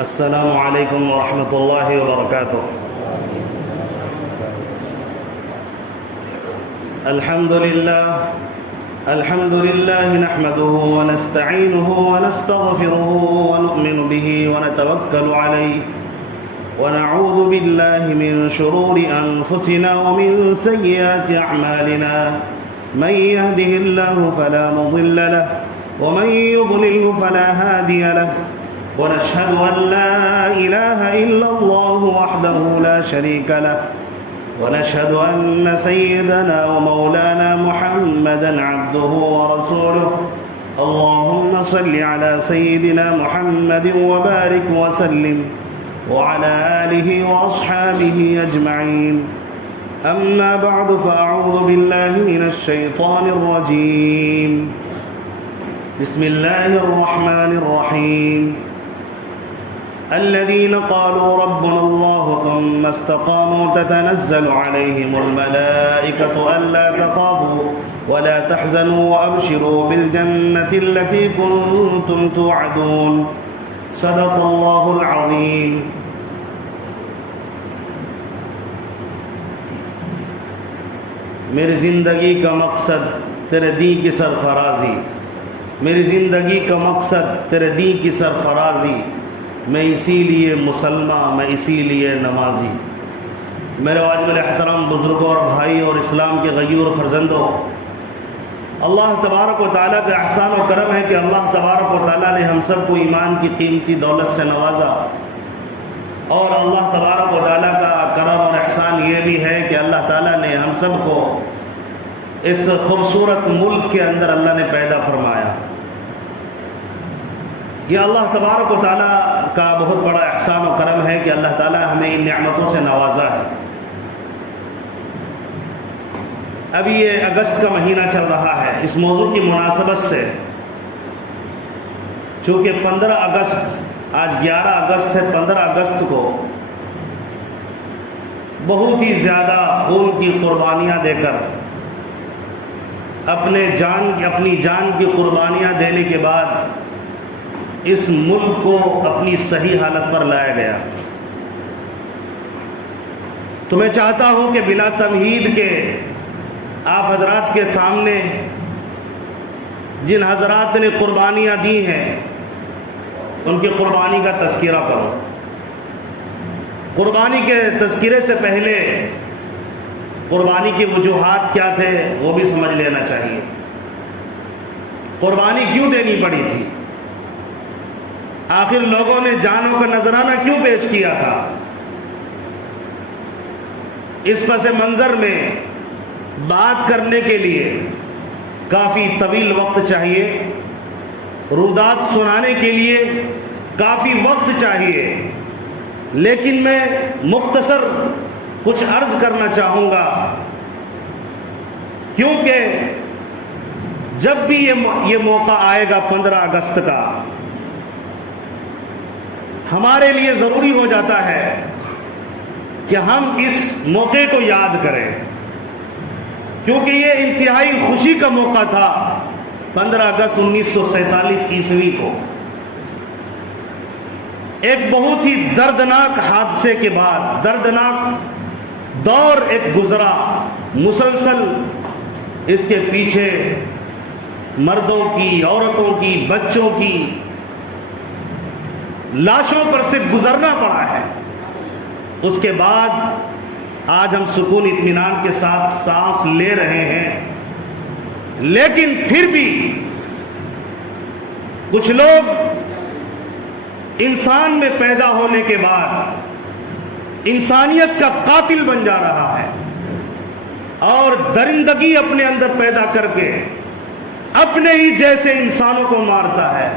السلام علیکم ورحمۃ اللہ وبرکاتہ۔ الحمد للہ نحمده ونستعینه ونستغفره ونؤمن به ونتوکل علیہ ونعوذ باللہ من شرور انفسنا ومن سیئات اعمالنا من يهده الله فلا مضل له ومن يضلل فلا هادي له ونشهد أن لا إله إلا الله وحده لا شريك له ونشهد أن سيدنا ومولانا محمدا عبده ورسوله اللهم صل على سيدنا محمد وبارك وسلم وعلى آله وأصحابه أجمعين أما بعد فأعوذ بالله من الشيطان الرجيم بسم الله الرحمن الرحيم الذين قالوا ربنا الله ثم استقاموا تتنزل عليهم الملائكة ألا تخافوا ولا تحزنوا وأبشروا بالجنة التي كنتم توعدون صدق الله العظيم۔ میری زندگی کا مقصد تیرے دین کی سرفرازی، میری زندگی کا مقصد تیرے دین کی سرفرازی، میں اسی لیے مسلمان، میں اسی لیے نمازی۔ میرے واجب الاحترام بزرگوں اور بھائی اور اسلام کے غیور فرزندوں، اللہ تبارک و تعالیٰ کا احسان و کرم ہے کہ اللہ تبارک و تعالیٰ نے ہم سب کو ایمان کی قیمتی دولت سے نوازا، اور اللہ تبارک و تعالیٰ کا کرم اور احسان یہ بھی ہے کہ اللہ تعالیٰ نے ہم سب کو اس خوبصورت ملک کے اندر اللہ نے پیدا فرمایا۔ یہ اللہ تبارک و تعالیٰ کا بہت بڑا احسان و کرم ہے کہ اللہ تعالیٰ ہمیں ان نعمتوں سے نوازا ہے۔ ابھی یہ اگست کا مہینہ چل رہا ہے، اس موضوع کی مناسبت سے چونکہ 15 اگست، آج 11 اگست ہے، 15 اگست کو بہت ہی زیادہ خون کی قربانیاں دے کر اپنی جان کی قربانیاں دینے کے بعد اس ملک کو اپنی صحیح حالت پر لایا گیا۔ تو میں چاہتا ہوں کہ بلا تمہید کے آپ حضرات کے سامنے جن حضرات نے قربانیاں دی ہیں ان کی قربانی کا تذکرہ کروں۔ قربانی کے تذکرے سے پہلے قربانی کی وجوہات کیا تھے وہ بھی سمجھ لینا چاہیے۔ قربانی کیوں دینی پڑی تھی؟ آخر لوگوں نے جانوں کا نذرانہ کیوں پیش کیا تھا؟ اس پس منظر میں بات کرنے کے لیے کافی طویل وقت چاہیے، رودات سنانے کے لیے کافی وقت چاہیے، لیکن میں مختصر کچھ عرض کرنا چاہوں گا، کیونکہ جب بھی یہ موقع آئے گا 15 اگست کا، ہمارے لیے ضروری ہو جاتا ہے کہ ہم اس موقع کو یاد کریں، کیونکہ یہ انتہائی خوشی کا موقع تھا 15 اگست 1947 عیسوی کو۔ ایک بہت ہی دردناک حادثے کے بعد دردناک دور ایک گزرا، مسلسل اس کے پیچھے مردوں کی، عورتوں کی، بچوں کی لاشوں پر سے گزرنا پڑا ہے۔ اس کے بعد آج ہم سکون اطمینان کے ساتھ سانس لے رہے ہیں، لیکن پھر بھی کچھ لوگ انسان میں پیدا ہونے کے بعد انسانیت کا قاتل بن جا رہا ہے اور درندگی اپنے اندر پیدا کر کے اپنے ہی جیسے انسانوں کو مارتا ہے۔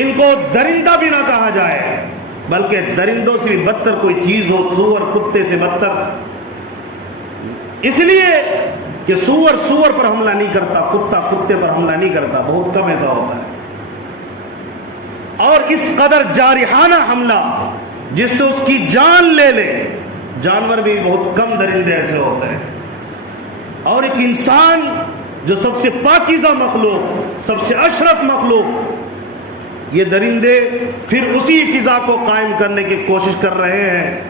ان کو درندہ بھی نہ کہا جائے، بلکہ درندوں سے بھی بدتر کوئی چیز ہو، سور کتے سے بدتر، اس لیے کہ سور پر حملہ نہیں کرتا، کتا کتے پر حملہ نہیں کرتا، بہت کم ایسا ہوتا ہے۔ اور اس قدر جارحانہ حملہ جس سے اس کی جان لے لے، جانور بھی بہت کم درندے ایسے ہوتے ہیں، اور ایک انسان جو سب سے پاکیزہ مخلوق، سب سے اشرف مخلوق، یہ درندے پھر اسی فضا کو قائم کرنے کی کوشش کر رہے ہیں،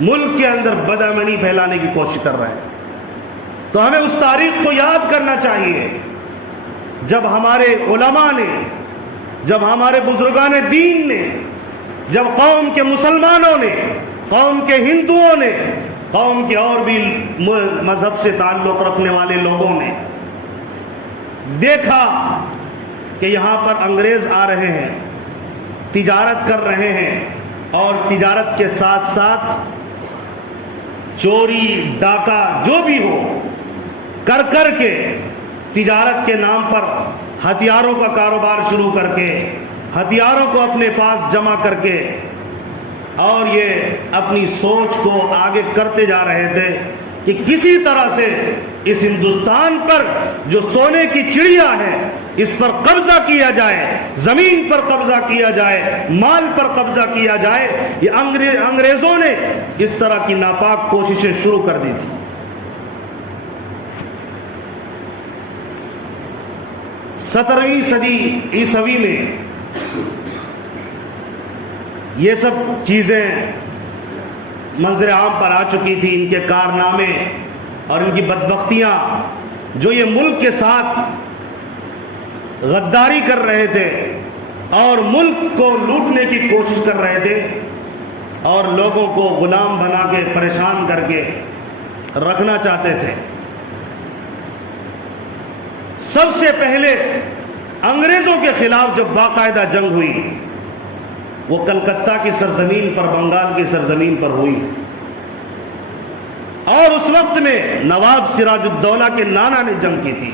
ملک کے اندر بدامنی پھیلانے کی کوشش کر رہے ہیں۔ تو ہمیں اس تاریخ کو یاد کرنا چاہیے جب ہمارے علماء نے، جب ہمارے بزرگان دین نے، جب قوم کے مسلمانوں نے، قوم کے ہندوؤں نے، قوم کے اور بھی مذہب سے تعلق رکھنے والے لوگوں نے دیکھا کہ یہاں پر انگریز آ رہے ہیں، تجارت کر رہے ہیں، اور تجارت کے ساتھ ساتھ چوری ڈاکہ جو بھی ہو کر کے تجارت کے نام پر ہتھیاروں کا کاروبار شروع کر کے، ہتھیاروں کو اپنے پاس جمع کر کے، اور یہ اپنی سوچ کو آگے کرتے جا رہے تھے کہ کسی طرح سے اس ہندوستان پر جو سونے کی چڑیا ہے اس پر قبضہ کیا جائے، زمین پر قبضہ کیا جائے، مال پر قبضہ کیا جائے۔ یہ انگریزوں نے اس طرح کی ناپاک کوششیں شروع کر دی تھی۔ 17ویں صدی عیسوی میں یہ سب چیزیں منظر عام پر آ چکی تھی، ان کے کارنامے اور ان کی بدبختیاں جو یہ ملک کے ساتھ غداری کر رہے تھے اور ملک کو لوٹنے کی کوشش کر رہے تھے اور لوگوں کو غلام بنا کے پریشان کر کے رکھنا چاہتے تھے۔ سب سے پہلے انگریزوں کے خلاف جو باقاعدہ جنگ ہوئی وہ کلکتہ کی سرزمین پر، بنگال کی سرزمین پر ہوئی، اور اس وقت میں نواب سراج الدولہ کے نانا نے جنگ کی تھی۔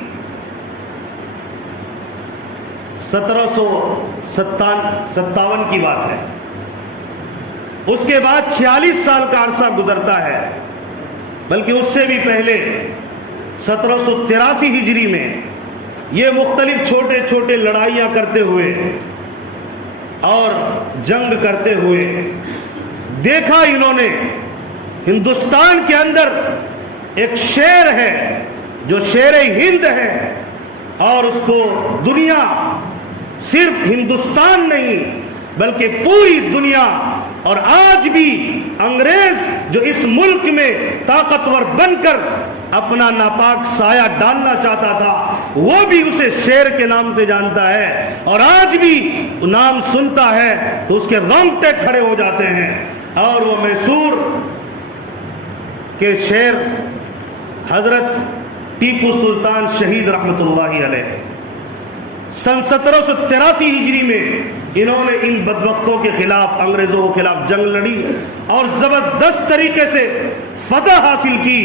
1757 کی بات ہے۔ اس کے بعد 46 سال کا عرصہ گزرتا ہے، بلکہ اس سے بھی پہلے 1783 ہجری میں یہ مختلف چھوٹے چھوٹے لڑائیاں کرتے ہوئے اور جنگ کرتے ہوئے دیکھا انہوں نے ہندوستان کے اندر ایک شیر ہے جو شیر ہند ہے، اور اس کو دنیا، صرف ہندوستان نہیں بلکہ پوری دنیا، اور آج بھی انگریز جو اس ملک میں طاقتور بن کر اپنا ناپاک سایہ ڈالنا چاہتا تھا وہ بھی اسے شیر کے نام سے جانتا ہے، اور آج بھی نام سنتا ہے تو اس کے رونگٹے کھڑے ہو جاتے ہیں۔ اور وہ میسور کے شیر حضرت ٹیپو سلطان شہید رحمت اللہ علیہ سن 1783 ہجری میں انہوں نے ان بدبختوں کے خلاف، انگریزوں کے خلاف جنگ لڑی اور زبردست طریقے سے فتح حاصل کی،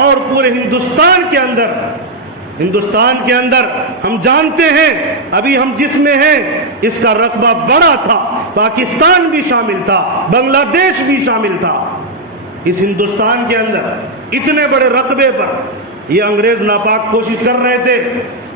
اور پورے ہندوستان کے اندر ہم جانتے ہیں ابھی ہم جس میں ہیں اس کا رقبہ بڑا تھا، پاکستان بھی شامل تھا، بنگلہ دیش بھی شامل تھا۔ اس ہندوستان کے اندر اتنے بڑے رقبے پر یہ انگریز ناپاک کوشش کر رہے تھے،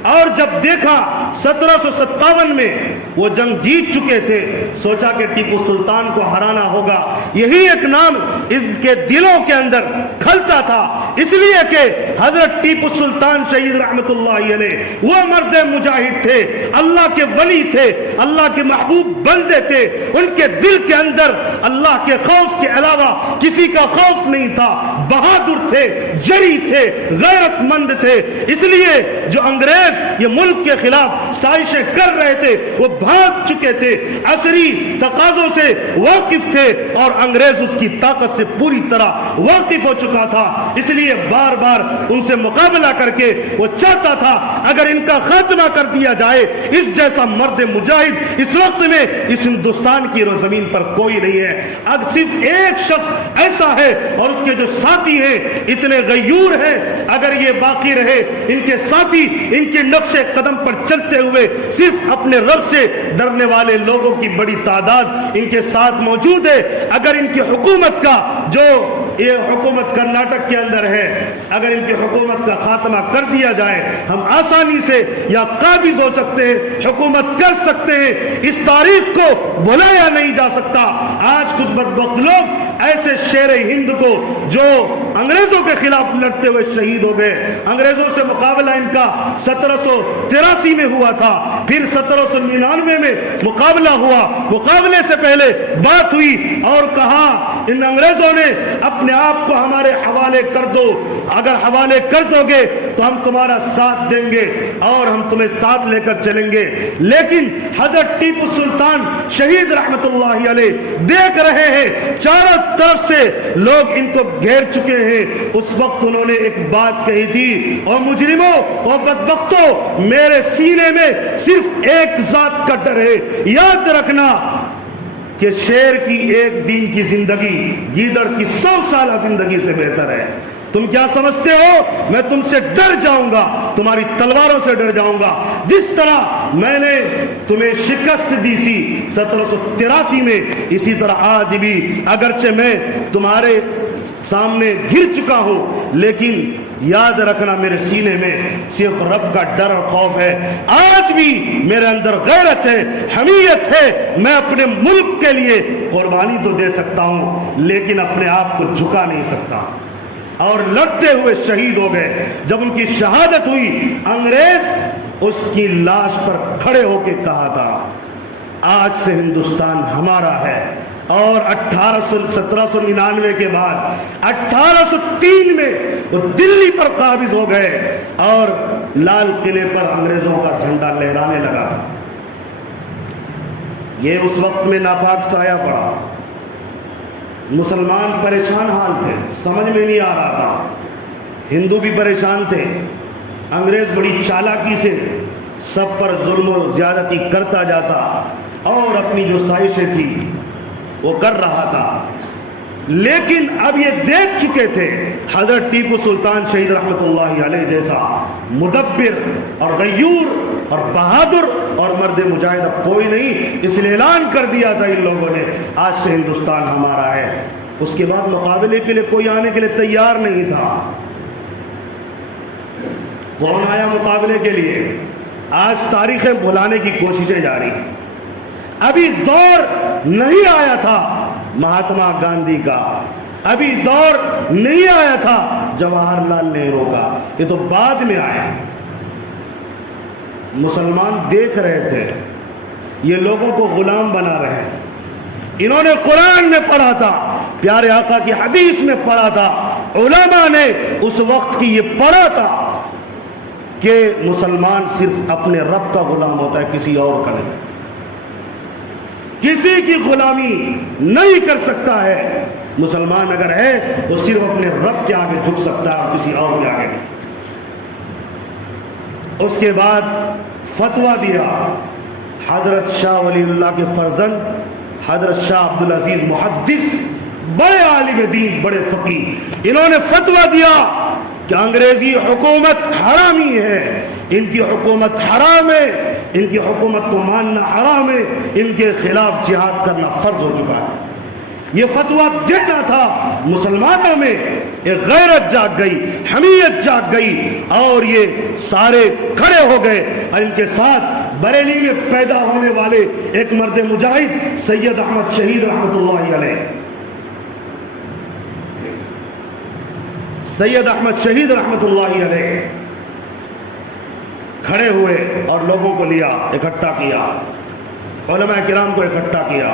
اور جب دیکھا 1757 میں وہ جنگ جیت چکے تھے، سوچا کہ ٹیپو سلطان کو ہرانا ہوگا۔ یہی ایک نام ان کے دلوں کے اندر کھلتا تھا، اس لیے کہ حضرت ٹیپو سلطان شہید رحمت اللہ علیہ وہ مرد مجاہد تھے، اللہ کے ولی تھے، اللہ کے محبوب بندے تھے، ان کے دل کے اندر اللہ کے خوف کے علاوہ کسی کا خوف نہیں تھا، بہادر تھے، جری تھے، غیرت مند تھے۔ اس لیے جو انگریز یہ ملک کے خلاف سازشیں کر رہے تھے وہ بھاگ چکے تھے، عصری تقاضوں سے واقف تھے، اور انگریز اس کی طاقت سے پوری طرح واقف ہو چکا تھا۔ اس لیے بار بار ان سے مقابلہ کر کے وہ چاہتا تھا اگر ان کا خاتمہ کر دیا جائے، اس جیسا مرد مجاہد اس وقت میں اس ہندوستان کی زمین پر کوئی نہیں ہے۔ اب صرف ایک شخص ایسا ہے اور اس کے جو ساتھی ہیں اتنے غیور ہیں، اگر یہ باقی رہے ان کے ساتھی ان کے نقش قدم پر چلتے ہوئے صرف اپنے رب سے ڈرنے والے لوگوں کی بڑی تعداد ان کے ساتھ موجود ہے، اگر ان کی حکومت کا جو یہ حکومت کرناٹک کے اندر ہے، اگر ان کی حکومت کا خاتمہ کر دیا جائے ہم آسانی سے یا قابض ہو سکتے ہیں، حکومت کر سکتے ہیں، اس تاریخ کو بھلایا نہیں جا سکتا۔ آج کچھ بدبخت لوگ ایسے شیر ہند کو جو انگریزوں کے خلاف لڑتے ہوئے شہید ہو گئے، انگریزوں سے مقابلہ ان کا 1783 میں ہوا تھا، پھر 1799 میں مقابلہ ہوا، مقابلے سے پہلے بات ہوئی اور کہا ان انگریزوں نے اپنے آپ کو ہمارے حوالے کر دو، اگر حوالے کر دو گے تو ہم تمہارا ساتھ دیں گے اور ہم تمہیں ساتھ لے کر چلیں گے۔ لیکن حضرت ٹیپو سلطان شہید رحمت اللہ علیہ دیکھ رہے ہیں چاروں طرف سے لوگ ان کو گھیر چکے ہیں، اس وقت انہوں نے ایک بات کہی تھی، اور مجرموں اور بدبختوں میرے سینے میں صرف ایک ذات کا ڈر ہے، یاد رکھنا کہ شیر کی ایک دن کی زندگی گیدڑ کی 100 سالہ زندگی سے بہتر ہے۔ تم کیا سمجھتے ہو میں تم سے ڈر جاؤں گا؟ تمہاری تلواروں سے ڈر جاؤں گا۔ جس طرح میں نے تمہیں شکست دی سی 1783 میں، اسی طرح آج بھی اگرچہ میں تمہارے سامنے گر چکا ہوں، لیکن یاد رکھنا میرے سینے میں صرف رب کا ڈر اور خوف ہے۔ آج بھی میرے اندر غیرت ہے، حمیت ہے، میں اپنے ملک کے لیے قربانی تو دے سکتا ہوں لیکن اپنے آپ کو جھکا نہیں سکتا۔ اور لڑتے ہوئے شہید ہو گئے۔ جب ان کی شہادت ہوئی انگریز اس کی لاش پر کھڑے ہو کے کہا تھا آج سے ہندوستان ہمارا ہے۔ اور 1799 کے بعد 1803 میں وہ دلی پر قابض ہو گئے اور لال قلعے پر انگریزوں کا جھنڈا لہرانے لگا تھا۔ یہ اس وقت میں ناپاک سایہ پڑا، مسلمان پریشان حال تھے، سمجھ میں نہیں آ رہا تھا، ہندو بھی پریشان تھے۔ انگریز بڑی چالاکی سے سب پر ظلم و زیادتی کرتا جاتا اور اپنی جو سازشیں تھی وہ کر رہا تھا، لیکن اب یہ دیکھ چکے تھے حضرت ٹیپو سلطان شہید رحمت اللہ علیہ جیسا مدبر اور غیور اور بہادر اور مرد مجاہد اب کوئی نہیں، اس لیے اعلان کر دیا تھا ان لوگوں نے آج سے ہندوستان ہمارا ہے۔ اس کے بعد مقابلے کے لیے کوئی آنے کے لیے تیار نہیں تھا۔ کون آیا مقابلے کے لیے؟ آج تاریخیں بھلانے کی کوششیں جاری ہیں۔ ابھی دور نہیں آیا تھا مہاتما گاندھی کا، ابھی دور نہیں آیا تھا جواہر لال نہرو کا، یہ تو بعد میں آیا۔ مسلمان دیکھ رہے تھے یہ لوگوں کو غلام بنا رہے ہیں۔ انہوں نے قرآن میں پڑھا تھا، پیارے آقا کی حدیث میں پڑھا تھا، علماء نے اس وقت کی یہ پڑھا تھا کہ مسلمان صرف اپنے رب کا غلام ہوتا ہے، کسی اور کا نہیں، کسی کی غلامی نہیں کر سکتا ہے۔ مسلمان اگر ہے وہ صرف اپنے رب کے آگے جھک سکتا ہے اور کسی اور کے آگے نہیں۔ اس کے بعد فتویٰ دیا حضرت شاہ ولی اللہ کے فرزند حضرت شاہ عبدالعزیز محدث، بڑے عالم دین، بڑے فقیہ، انہوں نے فتویٰ دیا کہ انگریزی حکومت حرامی ہے، ان کی حکومت حرام ہے، ان کی حکومت کو ماننا حرام ہے، ان کے خلاف جہاد کرنا فرض ہو چکا ہے۔ یہ فتویٰ دینا تھا، مسلمانوں میں ایک غیرت جاگ گئی، حمیت جاگ گئی اور یہ سارے کھڑے ہو گئے، اور ان کے ساتھ بریلی میں پیدا ہونے والے ایک مرد مجاہد سید احمد شہید رحمت اللہ علیہ، سید احمد شہید رحمت اللہ علیہ کھڑے ہوئے اور لوگوں کو لیا، اکٹھا کیا، علماء کرام کو اکٹھا کیا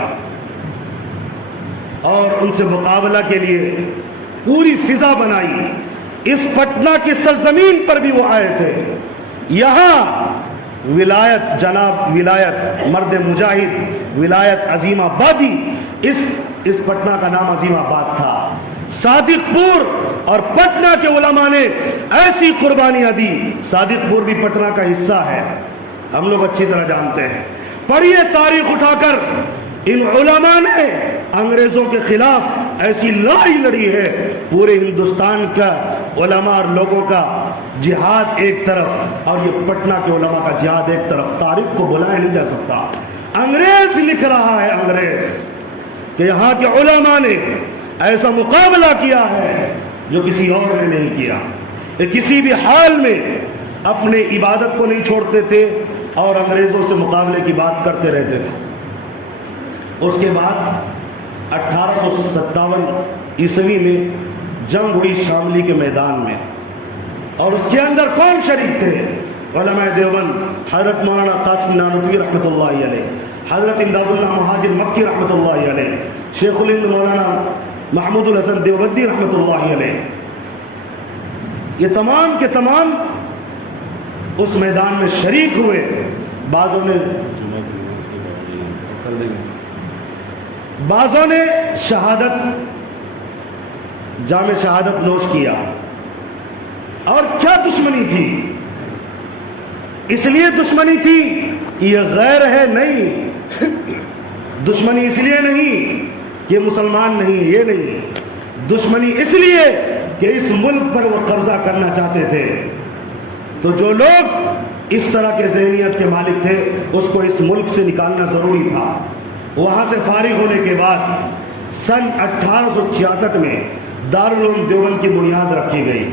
اور ان سے مقابلہ کے لیے پوری فضا بنائی۔ اس پٹنہ کی سرزمین پر بھی وہ آئے تھے، یہاں ولایت جناب ولایت مرد مجاہد ولایت عظیم آبادی، اس پٹنہ کا نام عظیم آباد تھا۔ صادق پور اور پٹنہ کے علماء نے ایسی قربانیاں دی، صادق پور بھی پٹنہ کا حصہ ہے، ہم لوگ اچھی طرح جانتے ہیں۔ پڑھیے تاریخ اٹھا کر، ان علماء نے انگریزوں کے خلاف ایسی لڑائی لڑی ہے، پورے ہندوستان کا علماء اور لوگوں کا جہاد ایک طرف اور یہ پٹنہ کے علماء کا جہاد ایک طرف، تاریخ کو بلایا نہیں جا سکتا۔ انگریز لکھ رہا ہے، انگریز کہ یہاں کے علماء نے ایسا مقابلہ کیا ہے جو کسی اور نے نہیں کیا. کہ کسی بھی حال میں اپنے عبادت کو نہیں چھوڑتے تھے اور انگریزوں سے مقابلے کی بات کرتے رہتے تھے. اس کے بعد 1857 عیسوی میں جنگ ہوئی شاملی کے میدان میں, اور اس کے اندر کون شریک تھے؟ علماء دیوبند حضرت مولانا قاسم نانوتوی رحمۃ اللہ علیہ, حضرت امداد اللہ مہاجر مکی رحمۃ اللہ علیہ, شیخ الہند مولانا محمود الحسن دیوبندی رحمۃ اللہ علیہ. یہ تمام کے تمام اس میدان میں شریک ہوئے. بعضوں نے شہادت, جام شہادت نوش کیا. اور کیا دشمنی تھی؟ اس لیے دشمنی تھی کہ یہ غیر ہے, نہیں. دشمنی اس لیے نہیں کہ مسلمان نہیں, یہ نہیں. دشمنی اس لیے کہ اس ملک پر وہ قبضہ کرنا چاہتے تھے. تو جو لوگ اس طرح کے ذہنیت کے مالک تھے اس کو اس ملک سے نکالنا ضروری تھا. وہاں سے فارغ ہونے کے بعد سن 1866 میں دارالعلوم دیوبند کی بنیاد رکھی گئی.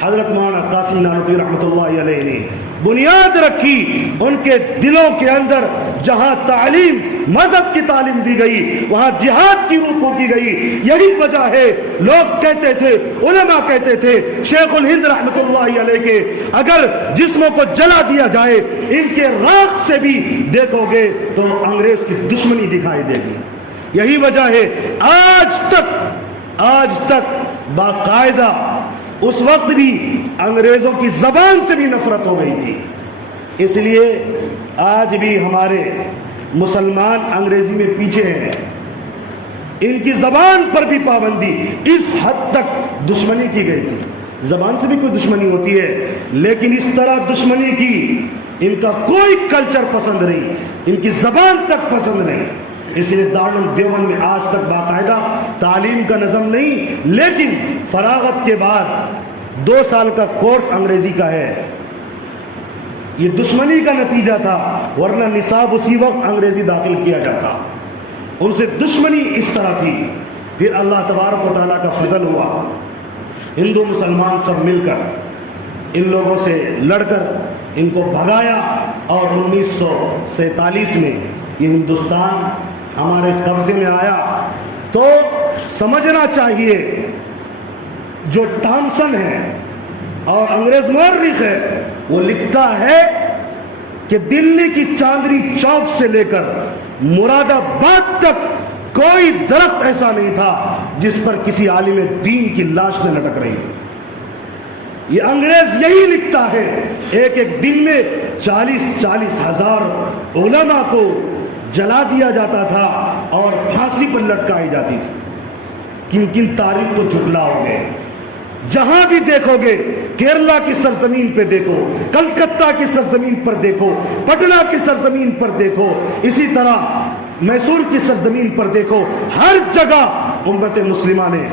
حضرت مولانا قاسم نانوتوی رحمۃ اللہ علیہ نے بنیاد رکھی. ان کے دلوں کے اندر جہاں تعلیم, مذہب کی تعلیم دی گئی, وہاں جہاد کی روح پھونکی گئی. یہی وجہ ہے لوگ کہتے تھے, علماء کہتے تھے, شیخ الہند رحمۃ اللہ علیہ کے اگر جسموں کو جلا دیا جائے, ان کے راکھ سے بھی دیکھو گے تو انگریز کی دشمنی دکھائی دے گی. یہی وجہ ہے آج تک باقاعدہ اس وقت بھی انگریزوں کی زبان سے بھی نفرت ہو گئی تھی. اس لیے آج بھی ہمارے مسلمان انگریزی میں پیچھے ہیں. ان کی زبان پر بھی پابندی, اس حد تک دشمنی کی گئی تھی. زبان سے بھی کوئی دشمنی ہوتی ہے, لیکن اس طرح دشمنی کی ان کا کوئی کلچر پسند نہیں, ان کی زبان تک پسند نہیں. اس لیے دارالعلوم دیوبند میں آج تک باقاعدہ تعلیم کا نظم نہیں, لیکن فراغت کے بعد 2 سال کا کورس انگریزی کا ہے. یہ دشمنی کا نتیجہ تھا, ورنہ نصاب اسی وقت انگریزی داخل کیا جاتا. ان سے دشمنی اس طرح تھی. پھر اللہ تبارک و تعالیٰ کا فضل ہوا, ہندو مسلمان سب مل کر ان لوگوں سے لڑ کر ان کو بھگایا, اور 1947 میں یہ ہندوستان ہمارے قبضے میں آیا. تو سمجھنا چاہیے جو ٹامسن ہے اور انگریز مورخ ہے, وہ لکھتا ہے کہ دلی کی چاندنی چوک سے لے کر مراد آباد تک کوئی درخت ایسا نہیں تھا جس پر کسی عالم دین کی لاش نہ لٹک رہی. یہ انگریز یہی لکھتا ہے. ایک دن میں 40 ہزار علماء کو جلا دیا جاتا تھا اور پھانسی پر لٹکائی جاتی تھی. کن تاریخ کو جھٹلاؤ گے؟ جہاں بھی دیکھو گے, کیرلا کی سرزمین پہ دیکھو, کلکتہ کی سرزمین پر دیکھو, پٹنہ کی سرزمین پر دیکھو, اسی طرح میسور کی سرزمین پر دیکھو, ہر جگہ امت مسلمہ نے,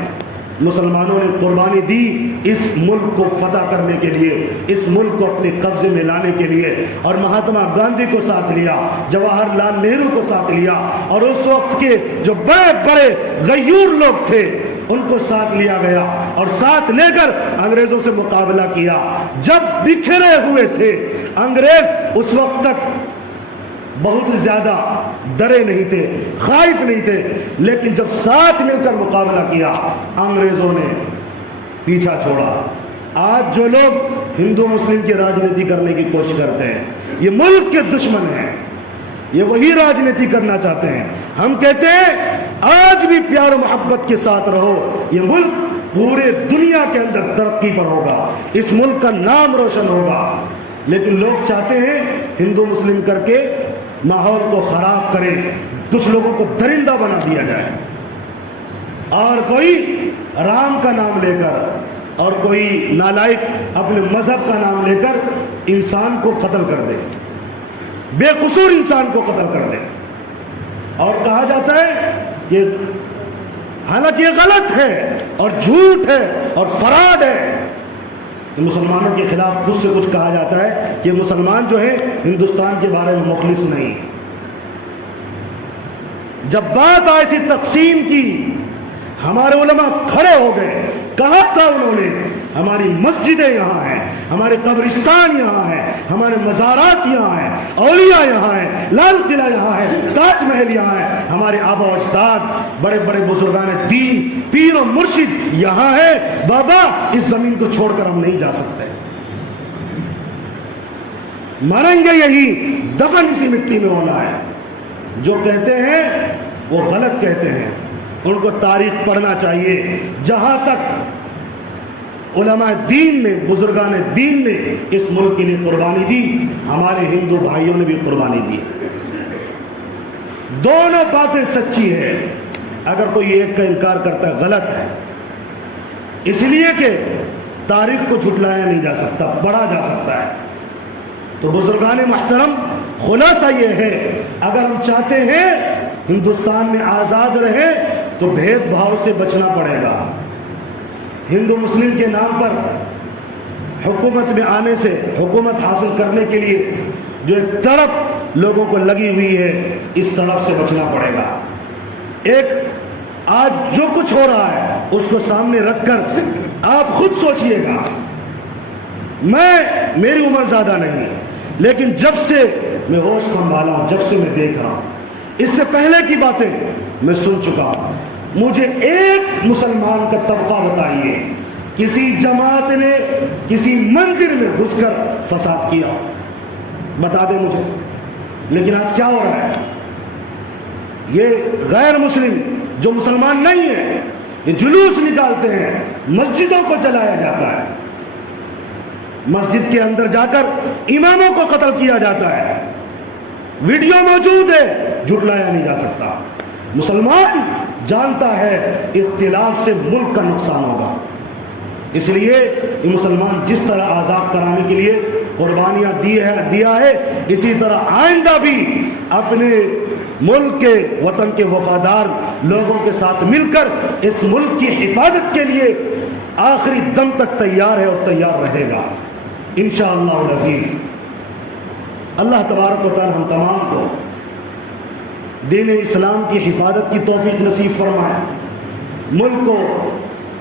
مسلمانوں نے قربانی دی اس ملک کو فتح کرنے کے لیے, اس ملک کو اپنے قبضے میں لانے کے لیے. اور مہاتما گاندھی کو ساتھ لیا, جواہر لال نہرو کو ساتھ لیا, اور اس وقت کے جو بڑے بڑے غیور لوگ تھے ان کو ساتھ لیا گیا, اور ساتھ لے کر انگریزوں سے مقابلہ کیا. جب بکھرے ہوئے تھے انگریز, اس وقت تک بہت زیادہ ڈرے نہیں تھے, خائف نہیں تھے, لیکن جب ساتھ مل کر مقابلہ کیا انگریزوں نے پیچھا چھوڑا. آج جو لوگ ہندو مسلم کی راجنیتی کرنے کی کوشش کرتے ہیں, یہ ملک کے دشمن ہیں, یہ وہی راجنیتی کرنا چاہتے ہیں. ہم کہتے ہیں آج بھی پیار و محبت کے ساتھ رہو, یہ ملک پورے دنیا کے اندر ترقی پر ہوگا, اس ملک کا نام روشن ہوگا. لیکن لوگ چاہتے ہیں ہندو مسلم کر کے ماحول کو خراب کرے, کچھ لوگوں کو درندہ بنا دیا جائے, اور کوئی رام کا نام لے کر اور کوئی نالائق اپنے مذہب کا نام لے کر انسان کو قتل کر دے, بے قصور انسان کو قتل کر دے. اور کہا جاتا ہے کہ حالانکہ یہ غلط ہے اور جھوٹ ہے اور فراڈ ہے, مسلمانوں کے خلاف کچھ سے کچھ کہا جاتا ہے کہ مسلمان جو ہے ہندوستان کے بارے میں مخلص نہیں. جب بات آئی تھی تقسیم کی, ہمارے علماء کھڑے ہو گئے. کہا تھا انہوں نے ہماری مسجدیں یہاں ہیں, ہمارے قبرستان یہاں ہیں, ہمارے مزارات یہاں ہیں, اولیاء یہاں ہیں, لال قلعہ یہاں ہے, تاج محل یہاں ہے, ہمارے آبا و اجداد بڑے بڑے بزرگان دین پیر و مرشد یہاں ہے. بابا اس زمین کو چھوڑ کر ہم نہیں جا سکتے, مریں گے یہی, دفن اسی مٹی میں ہونا ہے. جو کہتے ہیں وہ غلط کہتے ہیں, ان کو تاریخ پڑھنا چاہیے. جہاں تک علماء دین نے, بزرگان دین نے اس ملک کے لیے قربانی دی, ہمارے ہندو بھائیوں نے بھی قربانی دی. دونوں باتیں سچی ہے. اگر کوئی ایک کا انکار کرتا ہے غلط ہے, اس لیے کہ تاریخ کو جھٹلایا نہیں جا سکتا, پڑھا جا سکتا ہے. تو بزرگان محترم, خلاصہ یہ ہے, اگر ہم چاہتے ہیں ہندوستان میں آزاد رہے تو بھید بھاؤ سے بچنا پڑے گا. ہندو مسلم کے نام پر حکومت میں آنے سے, حکومت حاصل کرنے کے لیے جو ایک طرف لوگوں کو لگی ہوئی ہے, اس طرف سے بچنا پڑے گا. ایک آج جو کچھ ہو رہا ہے اس کو سامنے رکھ کر آپ خود سوچئے گا. میری عمر زیادہ نہیں, لیکن جب سے میں ہوش سنبھالا ہوں, جب سے میں دیکھ رہا ہوں, اس سے پہلے کی باتیں میں سن چکا ہوں. مجھے ایک مسلمان کا طبقہ بتائیے کسی جماعت نے کسی مندر میں گھس کر فساد کیا, بتا دیں مجھے. لیکن آج کیا ہو رہا ہے, یہ غیر مسلم جو مسلمان نہیں ہے یہ جلوس نکالتے ہیں, مسجدوں کو جلایا جاتا ہے, مسجد کے اندر جا کر اماموں کو قتل کیا جاتا ہے. ویڈیو موجود ہے, جھٹلایا نہیں جا سکتا. مسلمان جانتا ہے اختلاف سے ملک کا نقصان ہوگا, اس لیے یہ مسلمان جس طرح آزاد کرانے کے لیے قربانیاں دیا ہے, اسی طرح آئندہ بھی اپنے ملک کے, وطن کے وفادار لوگوں کے ساتھ مل کر اس ملک کی حفاظت کے لیے آخری دم تک تیار ہے اور تیار رہے گا انشاءاللہ العزیز. اللہ تبارک و تعالی ہم تمام کو دین اسلام کی حفاظت کی توفیق نصیب فرمائے, ملک کو,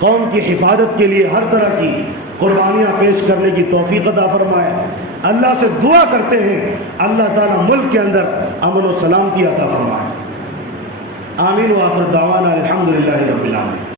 قوم کی حفاظت کے لیے ہر طرح کی قربانیاں پیش کرنے کی توفیق عطا فرمائے. اللہ سے دعا کرتے ہیں اللہ تعالیٰ ملک کے اندر امن و سلامتی عطا فرمائے. آمین و آخر دعوانا الحمدللہ رب العالمین.